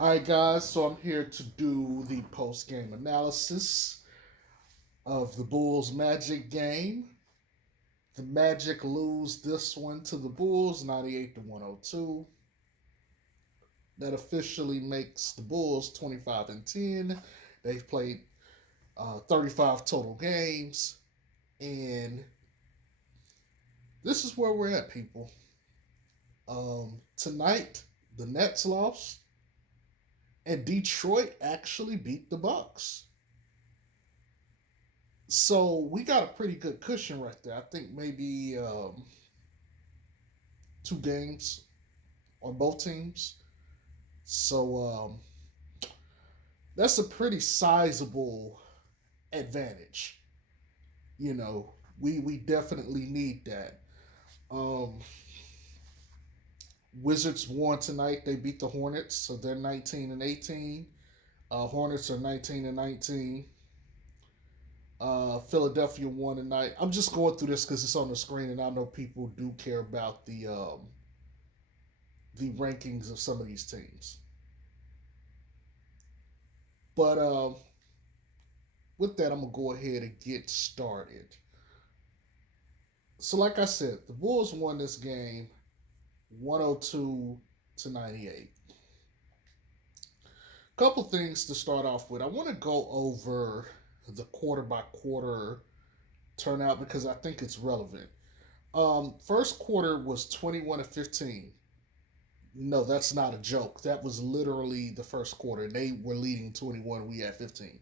All right, guys. So I'm here to do the post-game analysis of the Bulls Magic game. The Magic lose this one to the Bulls, 98 to 102. That officially makes the Bulls 25-10. They've played 35 total games, and this is where we're at, people. Tonight, the Nets lost, and Detroit actually beat the Bucks. So we got a pretty good cushion right there. I think maybe 2 games on both teams. So that's a pretty sizable advantage. We definitely need that. Um, Wizards won tonight. They beat the Hornets, so they're 19-18. Hornets are 19-19. Philadelphia won tonight. I'm just going through this because it's on the screen, and I know people do care about the rankings of some of these teams. But with that, I'm gonna go ahead and get started. So, like I said, the Bulls won this game 102 to 98. Couple things to start off with. I want to go over the quarter by quarter turnout because I think it's relevant. First quarter was 21-15. No, that's not a joke. That was literally the first quarter. They were leading 21. We had 15.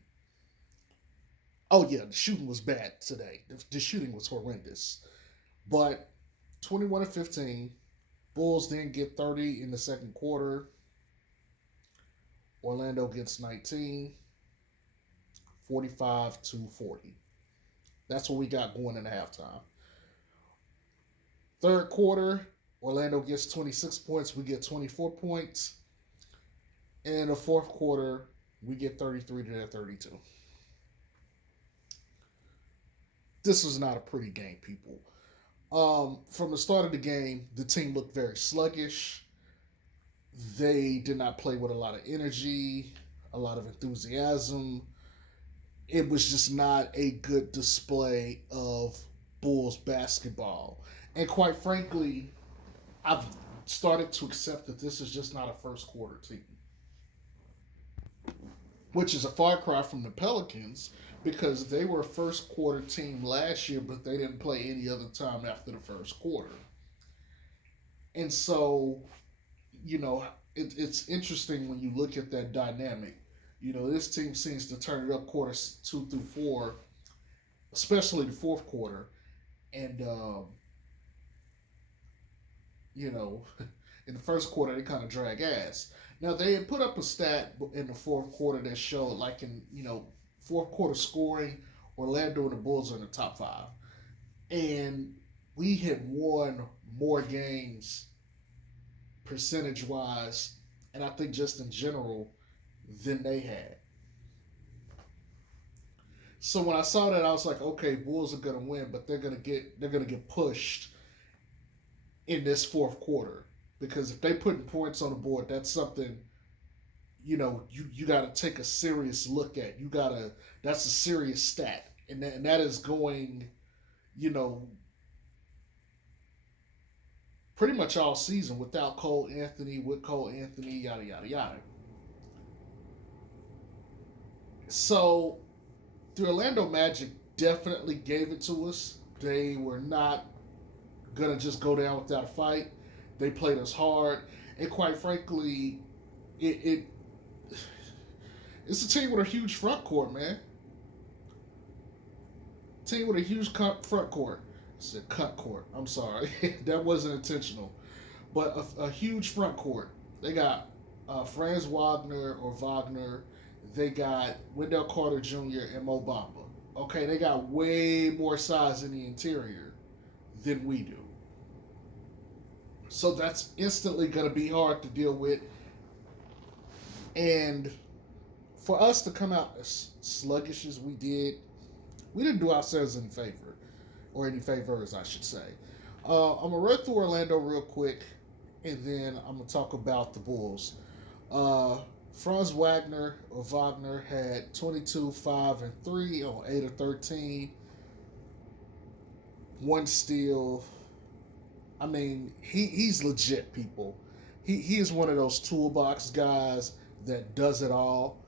Oh yeah, the shooting was bad today. The shooting was horrendous. But 21-15. Bulls didn't get 30 in the second quarter. Orlando gets 19, 45-40. That's what we got going in the halftime. Third quarter, Orlando gets 26 points. We get 24 points. And in the fourth quarter, we get 33 to their 32. This was not a pretty game, people. From the start of the game, the team looked very sluggish. They did not play with a lot of energy, a lot of enthusiasm. It was just not a good display of Bulls basketball. And quite frankly, I've started to accept that this is just not a first quarter team, which is a far cry from the Pelicans because they were a first quarter team last year, but they didn't play any other time after the first quarter. And so, it's interesting when you look at that dynamic. This team seems to turn it up quarters 2 through 4, especially the fourth quarter. And, you know, in the first quarter, they kind of drag ass. Now, they had put up a stat in the fourth quarter that showed, like, fourth quarter scoring, Orlando and the Bulls are in the top five. And we had won more games percentage wise, and I think just in general, than they had. So when I saw that, I was like, okay, Bulls are gonna win, but they're gonna get pushed in this fourth quarter because if they putting points on the board, that's something you got to take a serious look at. That's a serious stat, and that is going you know pretty much all season without Cole Anthony, with Cole Anthony, yada yada yada. So the Orlando Magic definitely gave it to us. They were not gonna just go down without a fight. They played us hard, and quite frankly, it it's a team with a huge front court, man. Team with a huge front court. I said cut court. I'm sorry, that wasn't intentional. But a huge front court. They got Franz Wagner or Wagner. They got Wendell Carter Jr. and Mo Bamba. Okay, they got way more size in the interior than we do. So that's instantly going to be hard to deal with. And for us to come out as sluggish as we did, we didn't do ourselves any favor, or any favors, I should say. I'm gonna run through Orlando real quick, and then I'm gonna talk about the Bulls. Uh, Franz Wagner had 22, 5, and 3 on 8 of 13. One steal. I mean, he's legit, people. He is one of those toolbox guys that does it all.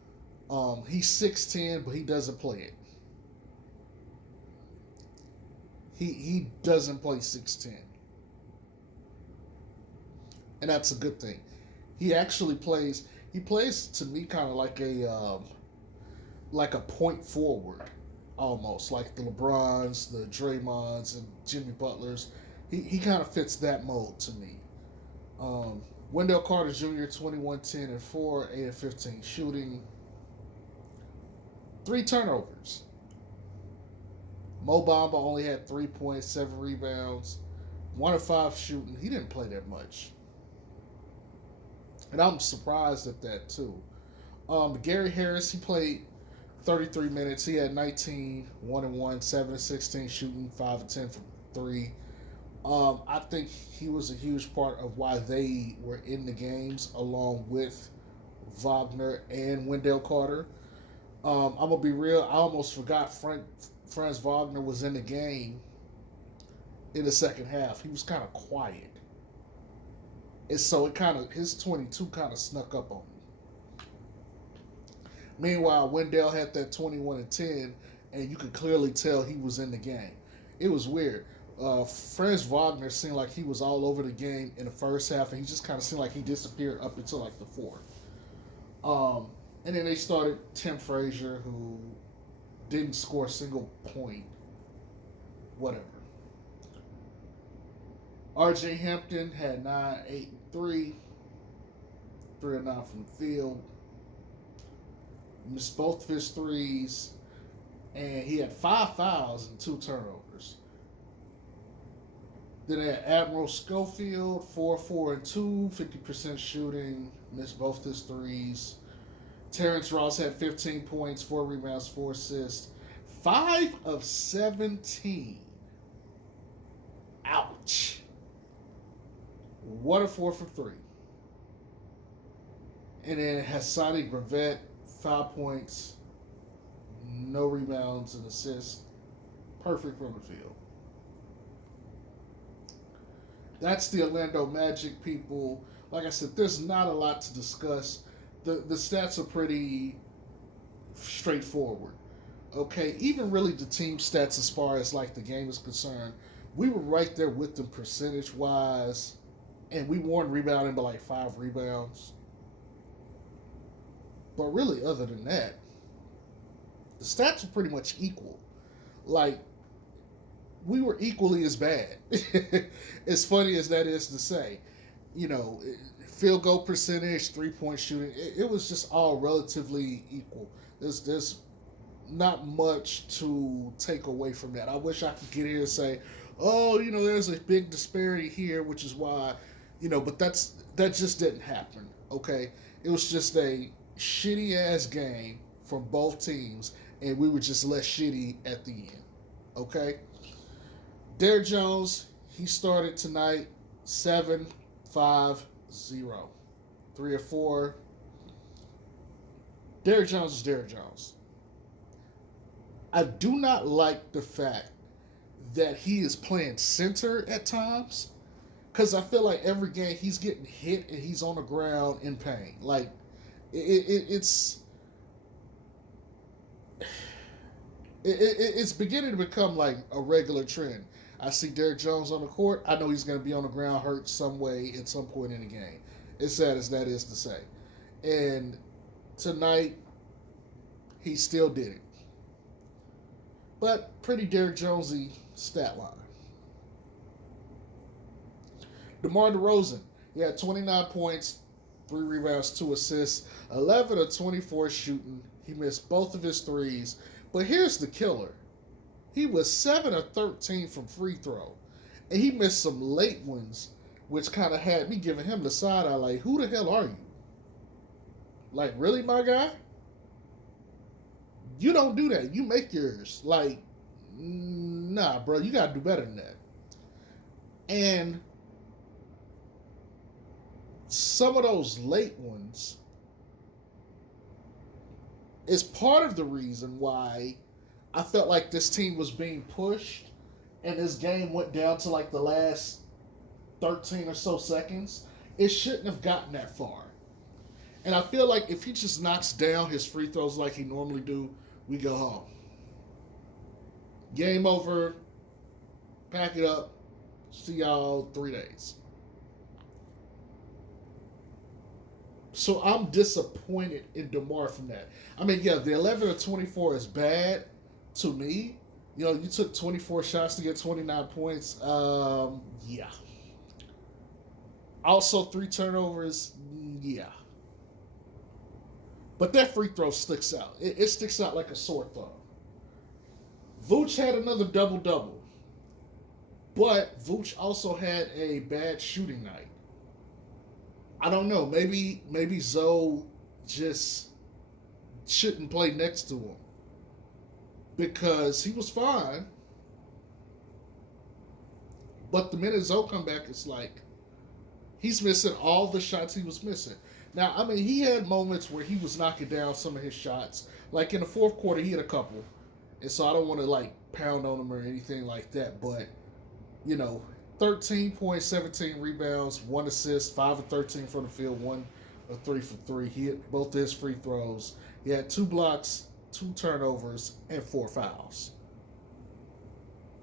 He's 6'10", but he doesn't play it. He doesn't play 6'10", and that's a good thing. He actually plays. He plays to me kind of like a point forward, almost like the LeBrons, the Draymonds, and Jimmy Butlers. He kind of fits that mold to me. Wendell Carter Jr. 21, 10, and 4, 8 of 15 shooting, 3 turnovers. Mo Bamba only had 3 points, 7 rebounds, 1 of 5 shooting. He didn't play that much, and I'm surprised at that too. Gary Harris, he played 33 minutes. He had 19, 1 and 1, 7 and 16 shooting, 5 and 10 from 3. I think he was a huge part of why they were in the games, along with Wagner and Wendell Carter. I'm gonna be real. I almost forgot Franz Wagner was in the game in the second half. He was kind of quiet, and so it kind of his 22 kind of snuck up on me. Meanwhile, Wendell had that 21 and 10, and you could clearly tell he was in the game. It was weird. Franz Wagner seemed like he was all over the game in the first half, and he just kind of seemed like he disappeared up until like the fourth. And then they started Tim Frazier, who didn't score a single point. Whatever. RJ Hampton had 9, 8, and 3. 3 and 9 from the field. Missed both of his threes. And he had 5 fouls and 2 turnovers. Then they had Admiral Schofield, 4, 4, and 2, 50% shooting. Missed both his threes. Terrence Ross had 15 points, 4 rebounds, 4 assists, 5 of 17. Ouch. 1 of 4 from 3. And then Hassani Brevet, 5 points, no rebounds and assists. Perfect from the field. That's the Orlando Magic, people. Like I said, there's not a lot to discuss. The stats are pretty straightforward. Okay, even really the team stats as far as like the game is concerned, we were right there with them percentage wise, and we won rebounding by like 5 rebounds. But really, other than that, the stats were pretty much equal. Like, we were equally as bad. As funny as that is to say, you know, field goal percentage, 3-point shooting, it was just all relatively equal. There's not much to take away from that. I wish I could get here and say, oh, you know, there's a big disparity here, which is why, you know, but that just didn't happen. Okay, it was just a shitty ass game from both teams, and we were just less shitty at the end. Okay, Derrick Jones, he started tonight 7, 5, 0, 3 or 4. Derrick Jones is Derrick Jones. I do not like the fact that he is playing center at times, because I feel like every game he's getting hit and he's on the ground in pain. Like, it's beginning to become like a regular trend. I see Derrick Jones on the court, I know he's going to be on the ground hurt some way at some point in the game. As sad as that is to say. And tonight, he still did it. But pretty Derrick Jonesy stat line. Demar Derozan, he had 29 points, 3 rebounds, 2 assists, 11 of 24 shooting. He missed both of his threes. But here's the killer. He was 7 of 13 from free throw. And he missed some late ones, which kind of had me giving him the side eye, like, who the hell are you? Like, really, my guy? You don't do that. You make yours. Like, nah, bro, you got to do better than that. And some of those late ones, is part of the reason why I felt like this team was being pushed and this game went down to like the last 13 or so seconds. It shouldn't have gotten that far. And I feel like if he just knocks down his free throws like he normally do, we go home. Game over. Pack it up. See y'all 3 days. So I'm disappointed in DeMar from that. I mean, yeah, the 11 or 24 is bad to me. You know, you took 24 shots to get 29 points. Yeah. Also, 3 turnovers. Yeah. But that free throw sticks out. It sticks out like a sore thumb. Vooch had another double double, but Vooch also had a bad shooting night. I don't know. Maybe Zoe just shouldn't play next to him because he was fine. But the minute Zoe come back, it's like he's missing all the shots he was missing. Now, I mean, he had moments where he was knocking down some of his shots. Like in the fourth quarter, he had a couple, and so I don't want to like pound on him or anything like that. But you know, 13 points, 17 rebounds, 1 assist, 5 of 13 from the field, 1 of 3 for 3. He hit both his free throws. He had 2 blocks, 2 turnovers, and 4 fouls.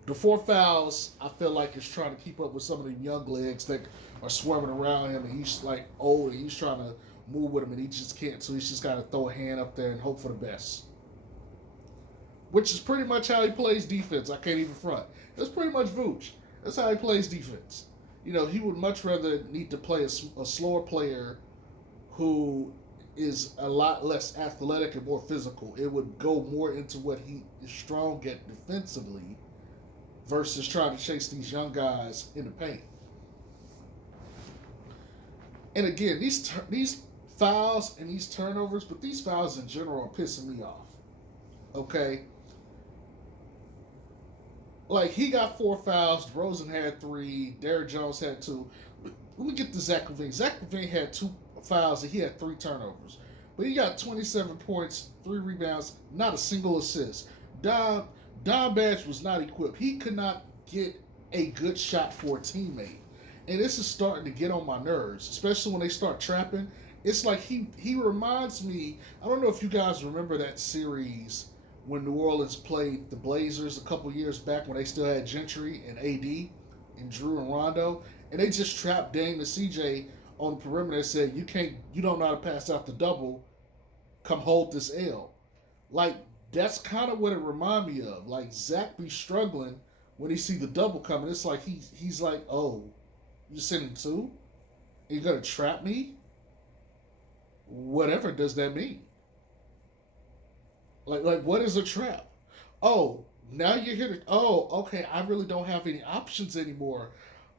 The 4 fouls, I feel like, is trying to keep up with some of the young legs that are swarming around him, and he's like old, and he's trying to move with him, and he just can't. So he's just got to throw a hand up there and hope for the best. Which is pretty much how he plays defense. I can't even front. That's pretty much Vooch. That's how he plays defense. You know, he would much rather need to play a slower player who is a lot less athletic and more physical. It would go more into what he is strong at defensively versus trying to chase these young guys in the paint. And again, these fouls and these turnovers, but these fouls in general are pissing me off. Okay? Like, he got 4 fouls. DeRozan had 3. Derrick Jones had 2. But let me get to Zach LaVine. Zach LaVine had 2 fouls and he had 3 turnovers. But he got 27 points, 3 rebounds, not a single assist. Don Badge was not equipped. He could not get a good shot for a teammate. And this is starting to get on my nerves, especially when they start trapping. It's like he reminds me, I don't know if you guys remember that series when New Orleans played the Blazers a couple years back when they still had Gentry and AD and Drew and Rondo, and they just trapped Dame and CJ on the perimeter and said, you don't know how to pass out the double, come hold this L. Like, that's kind of what it reminded me of. Like, Zach be struggling when he see the double coming. It's like he's like, oh, you're sending 2? You're gonna trap me? Whatever does that mean? Like what is a trap? Oh, now you're here to. Oh, okay. I really don't have any options anymore.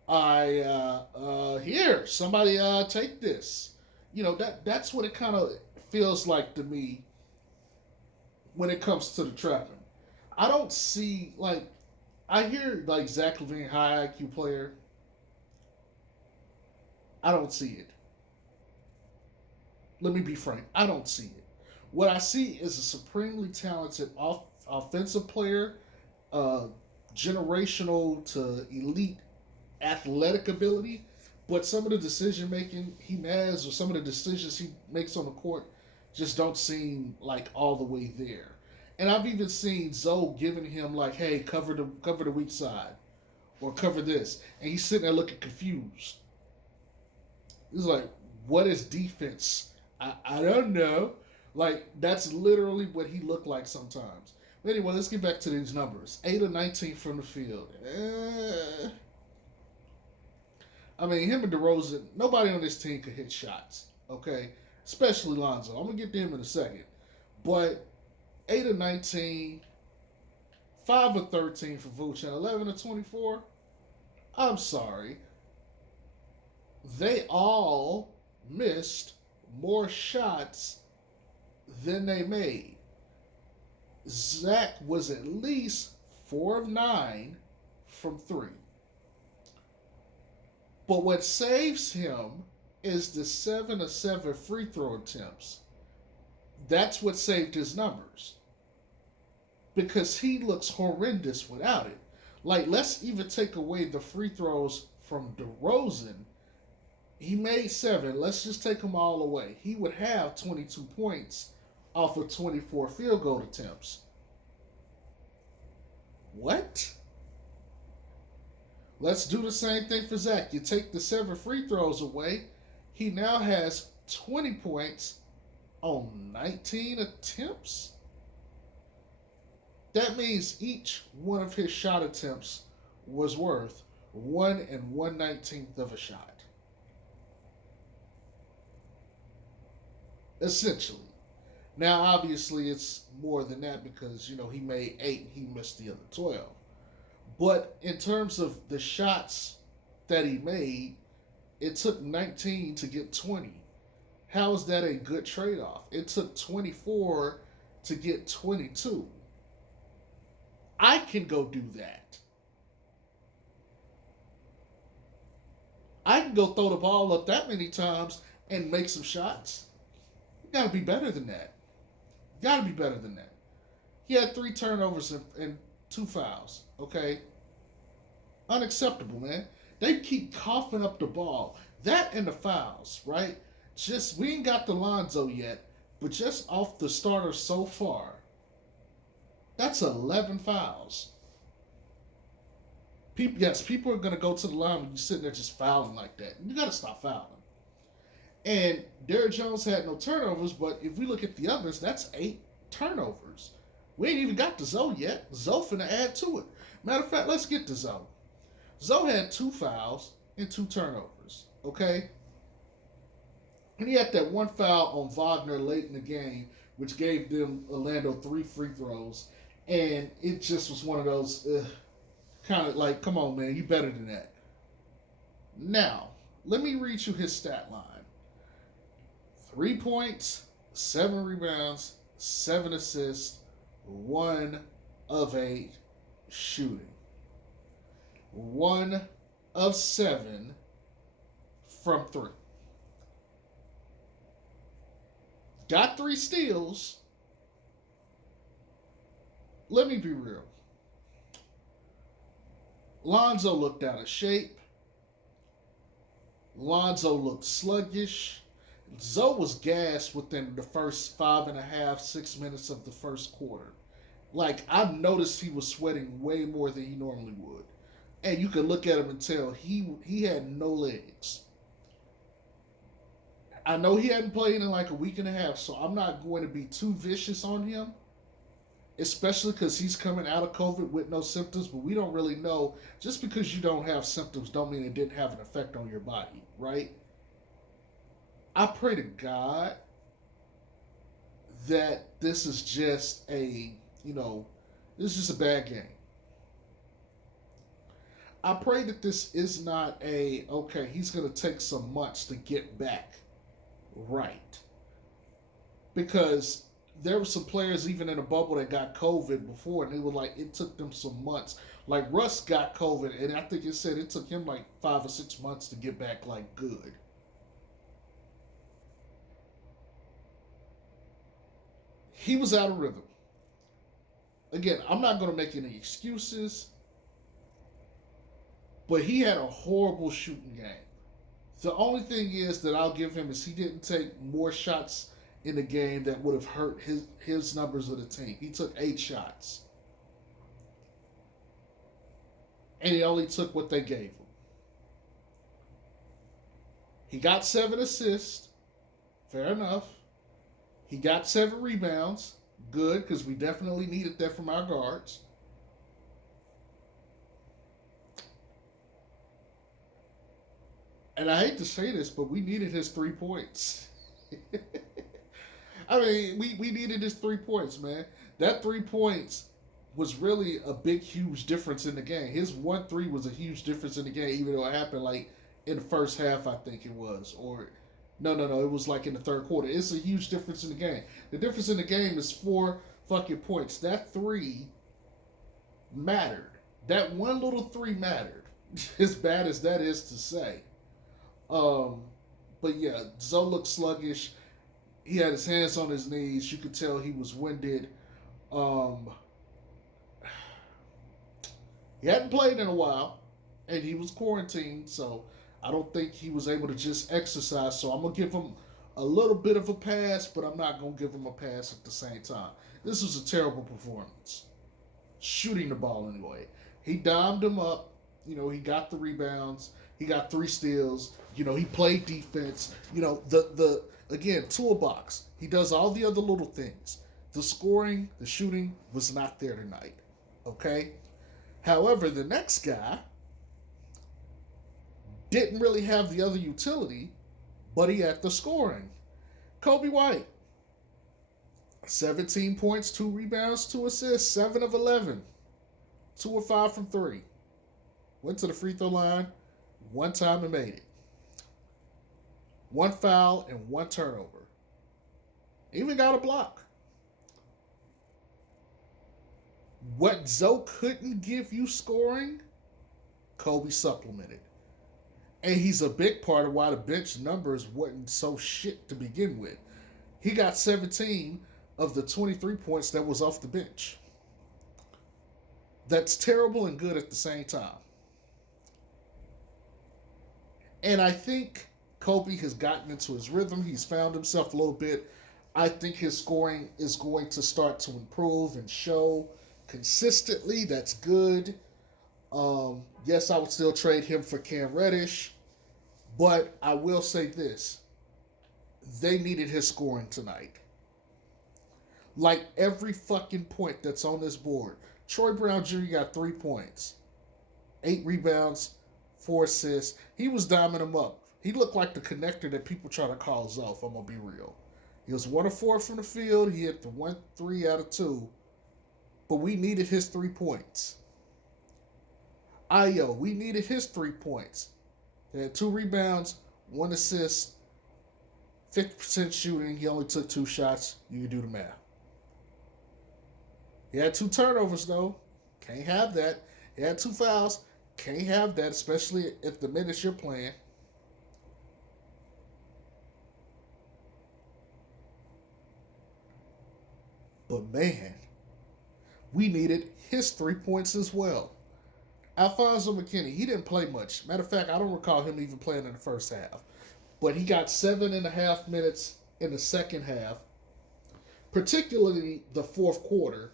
Here, somebody take this. You know that's what it kind of feels like to me when it comes to the trapping. I don't see like I hear like Zach LaVine, high IQ player. I don't see it. Let me be frank. I don't see it. What I see is a supremely talented offensive player, uh, generational to elite athletic ability, but some of the decision making he has or some of the decisions he makes on the court just don't seem like all the way there. And I've even seen Zoe giving him like, "Hey, cover the weak side, or cover this," and he's sitting there looking confused. He's like, "What is defense? I don't know." Like, that's literally what he looked like sometimes. But anyway, let's get back to these numbers. 8 of 19 from the field. I mean, him and DeRozan, nobody on this team could hit shots, okay? Especially Lonzo. I'm going to get to him in a second. But 8 of 19, 5 of 13 for Vooch, and 11 of 24. I'm sorry. They all missed more shots than they made. Zach was at least 4 of 9 from 3. But what saves him is the 7 of 7 free throw attempts. That's what saved his numbers because he looks horrendous without it. Like, let's even take away the free throws from DeRozan. He made 7. Let's just take them all away. He would have 22 points off of 24 field goal attempts. What? Let's do the same thing for Zach. You take the 7 free throws away. He now has 20 points on 19 attempts. That means each one of his shot attempts was worth 1 1/19 of a shot. Essentially. Now, obviously, it's more than that because, he made 8 and he missed the other 12. But in terms of the shots that he made, it took 19 to get 20. How is that a good trade off? It took 24 to get 22. I can go do that. I can go throw the ball up that many times and make some shots. You gotta be better than that. You gotta be better than that. He had 3 turnovers and 2 fouls. Okay? Unacceptable, man. They keep coughing up the ball. That and the fouls, right? Just, we ain't got the Lonzo yet, but just off the starters so far, that's 11 fouls. People are going to go to the line when you're sitting there just fouling like that. You got to stop fouling. And Derrick Jones had no turnovers, but if we look at the others, that's 8 turnovers. We ain't even got to Zoe yet. Zoe finna add to it. Matter of fact, let's get to Zoe. Zoe had 2 fouls and 2 turnovers, okay? And he had that 1 foul on Wagner late in the game, which gave them Orlando 3 free throws. And it just was one of those, kind of like, come on, man, you better than that. Now, let me read you his stat line. 3 points, 7 rebounds, 7 assists, 1 of 8 shooting. 1 of 7 from 3. Got 3 steals. Let me be real. Lonzo looked out of shape. Lonzo looked sluggish. Zoe was gassed within the first 5.5, 6 minutes of the first quarter. Like, I noticed he was sweating way more than he normally would. And you could look at him and tell he had no legs. I know he hadn't played in like a week and a half, so I'm not going to be too vicious on him. Especially because he's coming out of COVID with no symptoms, but we don't really know. Just because you don't have symptoms don't mean it didn't have an effect on your body, right? I pray to God that this is just this is just a bad game. I pray that this is not he's going to take some months to get back right. Because there were some players even in the bubble that got COVID before, and they were like, it took them some months. Like Russ got COVID, and I think it said it took him like 5 or 6 months to get back like good. He was out of rhythm. Again, I'm not going to make any excuses, but he had a horrible shooting game. The only thing is that I'll give him is he didn't take more shots in the game that would have hurt his numbers of the team. He took 8 shots. And he only took what they gave him. He got 7 assists. Fair enough. He got 7 rebounds. Good, because we definitely needed that from our guards. And I hate to say this, but we needed his 3 points. I mean, we needed his 3 points, man. That 3 points was really a big, huge difference in the game. His 1-3 was a huge difference in the game, even though it happened like in the first half, I think it was. Or, no, it was like in the third quarter. It's a huge difference in the game. The difference in the game is 4 fucking points. That 3 mattered. That one little 3 mattered. As bad as that is to say. But yeah, Zoe looked sluggish. He had his hands on his knees. You could tell he was winded. Um, he hadn't played in a while, and he was quarantined, so I don't think he was able to just exercise. So I'm gonna give him a little bit of a pass, but I'm not gonna give him a pass at the same time. This was a terrible performance, shooting the ball anyway. He dimed him up. He got the rebounds. He got 3 steals. He played defense. The again, toolbox. He does all the other little things. The scoring, the shooting was not there tonight. Okay? However, the next guy didn't really have the other utility, but he had the scoring. Kobe White, 17 points, 2 rebounds, 2 assists, 7 of 11, 2 of 5 from 3. Went to the free throw line 1 time and made it. 1 foul and 1 turnover. Even got a block. What Zoe couldn't give you scoring, Kobe supplemented. And he's a big part of why the bench numbers wasn't so shit to begin with. He got 17 of the 23 points that was off the bench. That's terrible and good at the same time. And I think Kobe has gotten into his rhythm. He's found himself a little bit. I think his scoring is going to start to improve and show consistently. That's good. Yes, I would still trade him for Cam Reddish, but I will say this: they needed his scoring tonight. Like every fucking point that's on this board, Troy Brown Jr. got 3 points, 8 rebounds, 4 assists. He was diming them up. He looked like the connector that people try to call Zoff. I'm gonna be real. He was 1 of 4 from the field. He hit the 1 3 out of 2, but we needed his 3 points. Ayo, we needed his 3 points. He had 2 rebounds, 1 assist, 50% shooting. He only took 2 shots. You can do the math. He had 2 turnovers though. Can't have that. He had 2 fouls. Can't have that, especially if the minutes you're playing. But man, we needed his 3 points as well. Alfonso Mckinney, he didn't play much. Matter of fact, I don't recall him even playing in the first half. But he got 7.5 minutes in the second half, particularly the fourth quarter.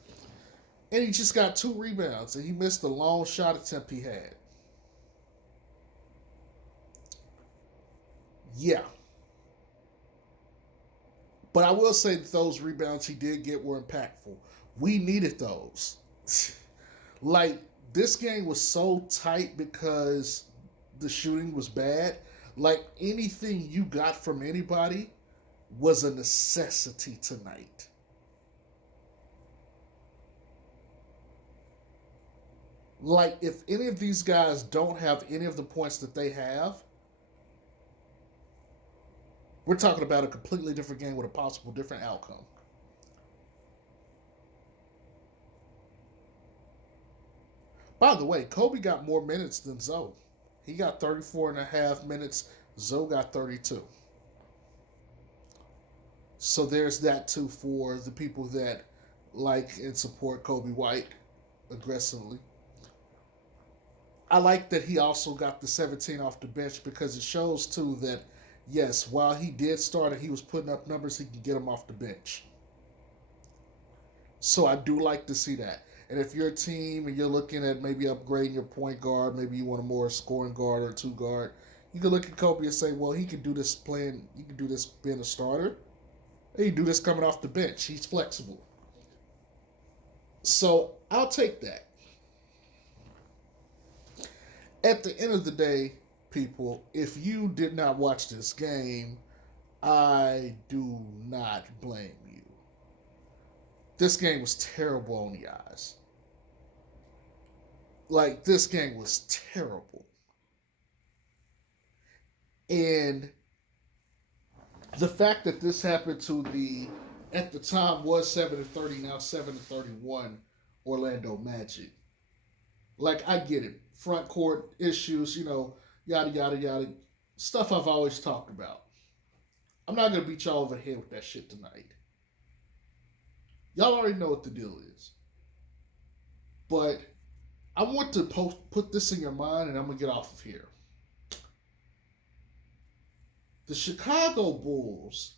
And he just got 2 rebounds, and he missed the long shot attempt he had. Yeah. But I will say that those rebounds he did get were impactful. We needed those. Like, this game was so tight because the shooting was bad. Like, anything you got from anybody was a necessity tonight. Like, if any of these guys don't have any of the points that they have, we're talking about a completely different game with a possible different outcome. By the way, Kobe got more minutes than Zoe. He got 34 and a half minutes. Zoe got 32. So there's that too for the people that like and support Kobe White aggressively. I like that he also got the 17 off the bench because it shows too that yes, while he did start and he was putting up numbers, he can get them off the bench. So I do like to see that. And if you're a team and you're looking at maybe upgrading your point guard, maybe you want a more scoring guard or 2 guard, you can look at Kobe and say, well, he can do this playing, he can do this being a starter. He can do this coming off the bench. He's flexible. So I'll take that. At the end of the day, people, if you did not watch this game, I do not blame you. This game was terrible on the eyes. Like, this game was terrible. And the fact that this happened to the, at the time was 7-30, now 7-31 Orlando Magic. Like, I get it. Front court issues, yada, yada, yada. Stuff I've always talked about. I'm not going to beat y'all over the head with that shit tonight. Y'all already know what the deal is. But I want to put this in your mind, and I'm going to get off of here. The Chicago Bulls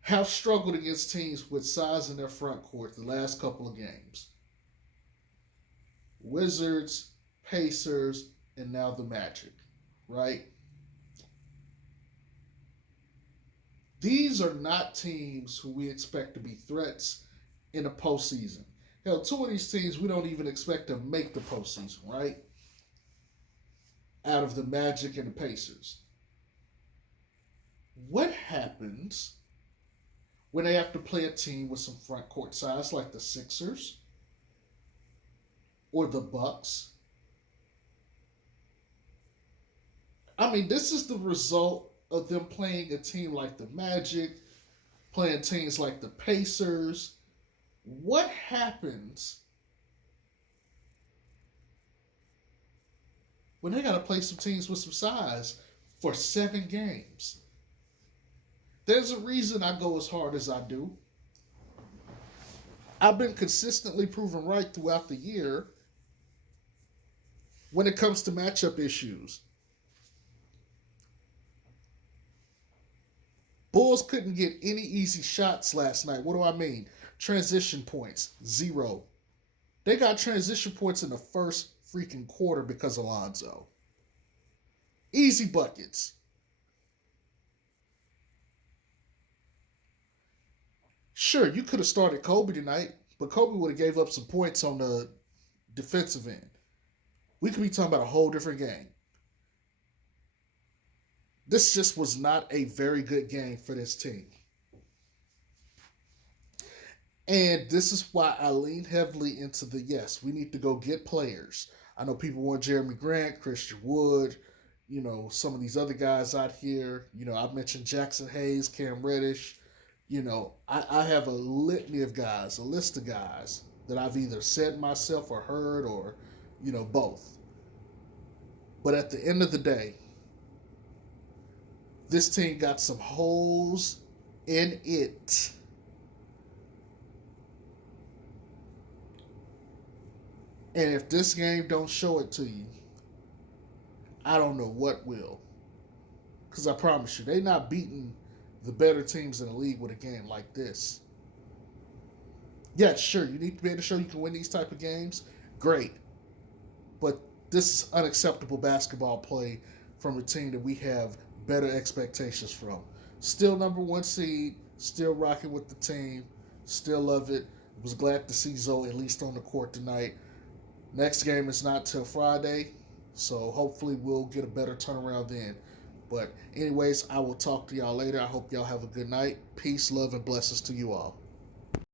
have struggled against teams with size in their front court the last couple of games. Wizards, Pacers, and now the Magic, right? These are not teams who we expect to be threats in the postseason. Hell, two of these teams we don't even expect to make the postseason, right? Out of the Magic and the Pacers. What happens when they have to play a team with some front court size like the Sixers or the Bucks? I mean, this is the result of them playing a team like the Magic, playing teams like the Pacers. What happens when they got to play some teams with some size for 7 games? There's a reason I go as hard as I do. I've been consistently proven right throughout the year when it comes to matchup issues. Bulls couldn't get any easy shots last night. What do I mean? Transition points, 0. They got transition points in the first freaking quarter because of Lonzo. Easy buckets. Sure, you could have started Kobe tonight, but Kobe would have gave up some points on the defensive end. We could be talking about a whole different game. This just was not a very good game for this team. And this is why I lean heavily into the yes, we need to go get players. I know people want Jeremy Grant, Christian Wood, some of these other guys out here. I've mentioned Jackson Hayes, Cam Reddish. I have a litany of guys, a list of guys that I've either said myself or heard or, both. But at the end of the day, this team got some holes in it. And if this game don't show it to you, I don't know what will. Because I promise you, they not beating the better teams in the league with a game like this. Yeah, sure, you need to be able to show you can win these type of games. Great. But this is unacceptable basketball play from a team that we have better expectations from. Still number 1 seed, still rocking with the team, still love it. Was glad to see Zoe at least on the court tonight. Next game is not till Friday, so hopefully we'll get a better turnaround then. But anyways, I will talk to y'all later. I hope y'all have a good night. Peace, love, and blessings to you all.